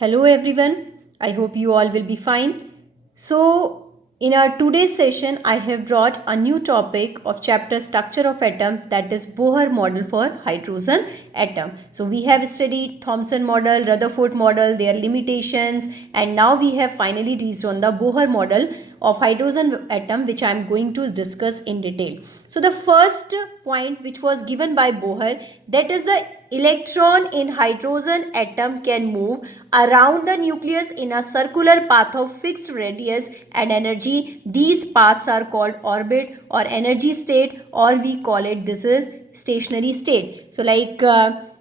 Hello everyone, I hope you all will be fine. So, in our today's session, I have brought a new topic of chapter Structure of Atom, that is Bohr model for hydrogen atom. So, we have studied Thomson model, Rutherford model, their limitations, and now we have finally reached on the Bohr model of hydrogen atom, which I am going to discuss in detail. So, the first point which was given by Bohr, that is the electron in hydrogen atom can move around the nucleus in a circular path of fixed radius and energy. These paths are called orbit or energy state, or we call it this is stationary state. So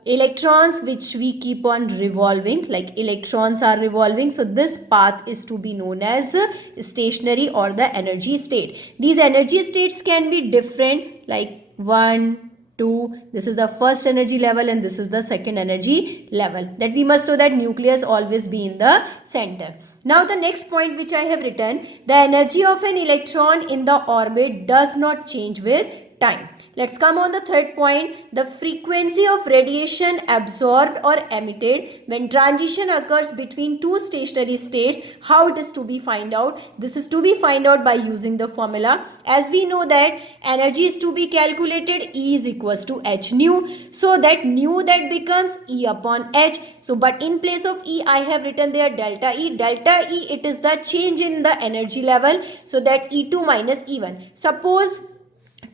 electrons which we keep on revolving, like electrons are revolving, so this path is to be known as stationary or the energy state. These energy states can be different, like 1, 2, this is the first energy level and this is the second energy level, that we must know that nucleus always be in the center. Now the next point which I have written, the energy of an electron in the orbit does not change with time. Let's come on the third point, the frequency of radiation absorbed or emitted when transition occurs between two stationary states. How it is to be find out? This is to be find out by using the formula. As we know that energy is to be calculated, E is equals to h nu. So that nu that becomes E upon h. So but in place of E I have written there delta E. Delta E, it is the change in the energy level. So that E2 minus E1. Suppose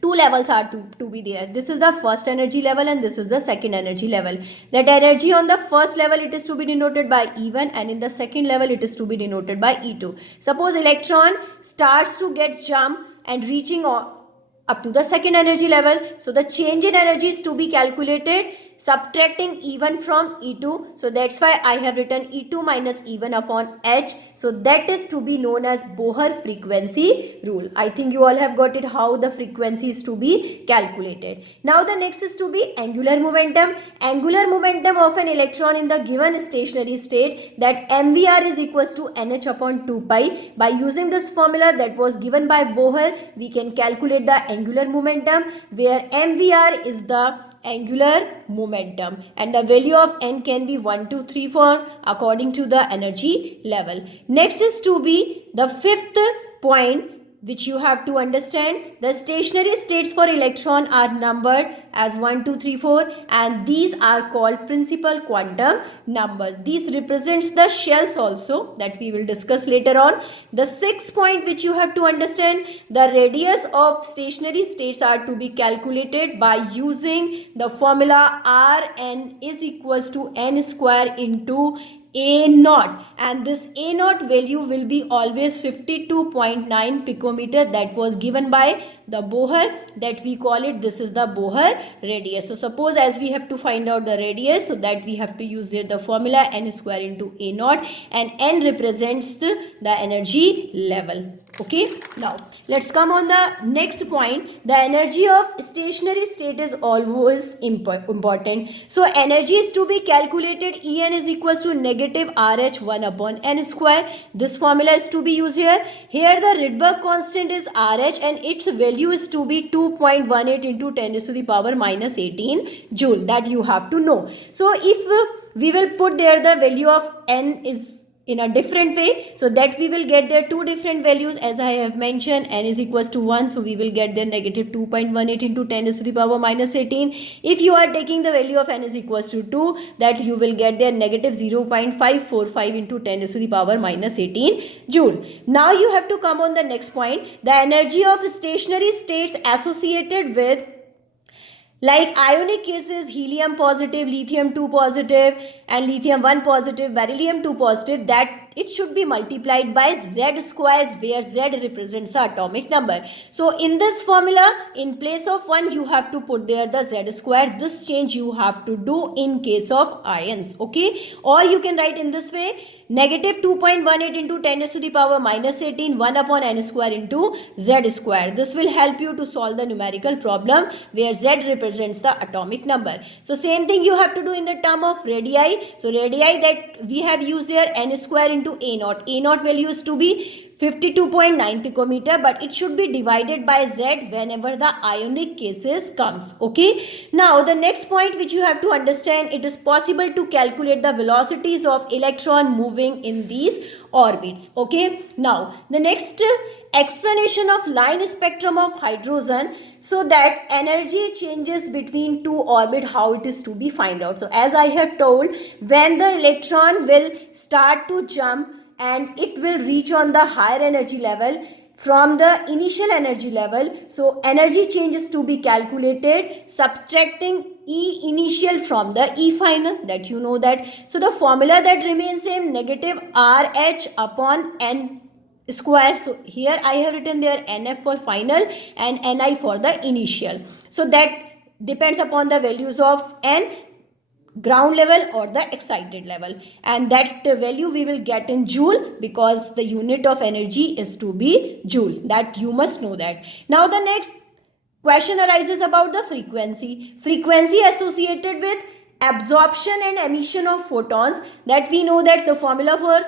two levels are to be there. This is the first energy level and this is the second energy level. That energy on the first level, it is to be denoted by E1, and in the second level it is to be denoted by E2. Suppose electron starts to get jump and reaching up to the second energy level. So the change in energy is to be calculated subtracting E1 from E2. So that's why I have written E2 minus E1 upon H. So that is to be known as Bohr frequency rule. I think you all have got it, how the frequency is to be calculated. Now the next is to be angular momentum. Angular momentum of an electron in the given stationary state, that mvr is equals to nh upon 2 pi. By using this formula that was given by Bohr, we can calculate the angular momentum, where mvr is the angular momentum and the value of n can be 1, 2, 3, 4 according to the energy level. Next is to be the fifth point which you have to understand. The stationary states for electron are numbered as 1, 2, 3, 4, and these are called principal quantum numbers. These represents the shells also, that we will discuss later on. The sixth point which you have to understand, the radius of stationary states are to be calculated by using the formula Rn is equals to n square into a naught, and this A naught value will be always 52.9 picometer, that was given by the Bohr, that we call it, this is the Bohr radius. So suppose as we have to find out the radius, so that we have to use there the formula n square into A naught, and n represents the energy level. Okay, now let's come on the next point. The energy of stationary state is always important. So energy is to be calculated, En is equals to negative RH 1 upon n square. This formula is to be used here. Here the Rydberg constant is RH and its value is to be 2.18 into 10 to the power minus 18 joule. That you have to know. So if we will put there the value of n is in a different way, so that we will get there two different values, as I have mentioned. N is equals to 1, so we will get there negative 2.18 into 10 to the power minus 18. If you are taking the value of n is equals to 2, that you will get there negative 0.545 into 10 to the power minus 18 joule. Now you have to come on the next point, the energy of stationary states associated with, like ionic cases, helium positive, lithium 2 positive, and lithium 1 positive, beryllium 2 positive, that it should be multiplied by z squares, where z represents the atomic number. So in this formula, in place of 1, you have to put there the z square. This change you have to do in case of ions. Okay, or you can write in this way, negative 2.18 into 10 to the power minus 18, 1 upon n square into z square. This will help you to solve the numerical problem where z represents the atomic number. So same thing you have to do in the term of radii. So radii, that we have used there n square into a naught. A naught value is to be 52.9 picometer, but it should be divided by Z whenever the ionic cases comes. Okay. Now the next point which you have to understand, it is possible to calculate the velocities of electron moving in these orbits. Okay. Now the next explanation of line spectrum of hydrogen, so that energy changes between two orbit, how it is to be find out. So as I have told, when the electron will start to jump and it will reach on the higher energy level from the initial energy level, so energy change is to be calculated subtracting E initial from the E final, that you know that. So the formula that remains same, negative RH upon N square. So here I have written there NF for final and Ni for the initial. So that depends upon the values of N, ground level or the excited level, and that value we will get in joule, because the unit of energy is to be joule, that you must know that. Now the next question arises about the frequency associated with absorption and emission of photons, that we know that the formula for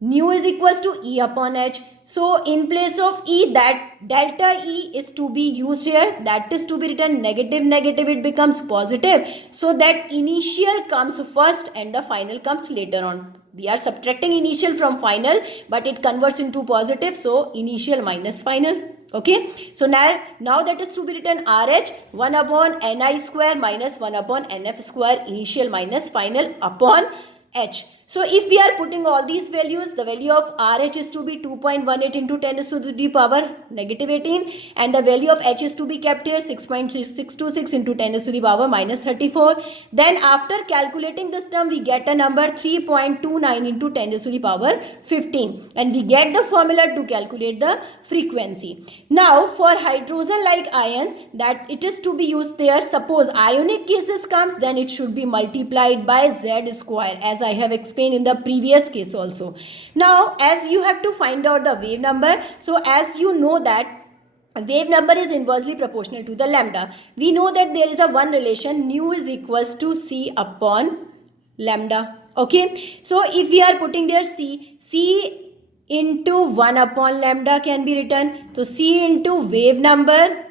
nu is equals to E upon H. So in place of E, that delta E is to be used here, that is to be written negative negative, it becomes positive, so that initial comes first and the final comes later on. We are subtracting initial from final, but it converts into positive, so initial minus final. Okay, so now that is to be written RH 1 upon Ni square minus 1 upon Nf square, initial minus final, upon H. So if we are putting all these values, the value of RH is to be 2.18 into 10 to the power negative 18, and the value of H is to be kept here 6.626 into 10 to the power minus 34. Then after calculating this term, we get a number 3.29 into 10 to the power 15, and we get the formula to calculate the frequency. Now for hydrogen like ions, that it is to be used there, suppose ionic cases comes, then it should be multiplied by Z square, as I have explained in the previous case also. Now as you have to find out the wave number, so as you know that wave number is inversely proportional to the lambda. We know that there is a one relation, nu is equals to C upon lambda. Okay, so if we are putting there C into 1 upon lambda can be written, so C into wave number,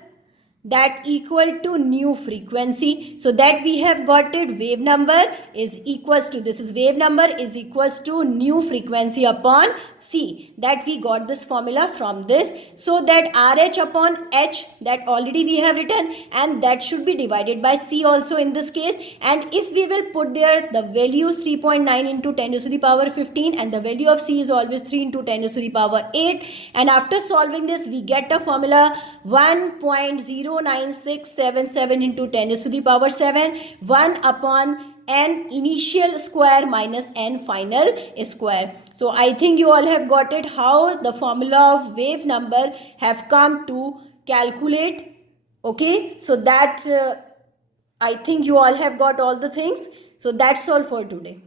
that equal to nu frequency. So that we have got it, wave number is equals to, this is wave number is equals to nu frequency upon C, that we got this formula from this. So that RH upon H, that already we have written, and that should be divided by C also in this case. And if we will put there the values 3.9 into 10 to the power 15, and the value of C is always 3 into 10 to the power 8, and after solving this we get a formula 1.09677 into 10 to the power 7, 1 upon N initial square minus N final square. So I think you all have got it, how the formula of wave number have come to calculate. Okay, so that I think you all have got all the things. So that's all for today.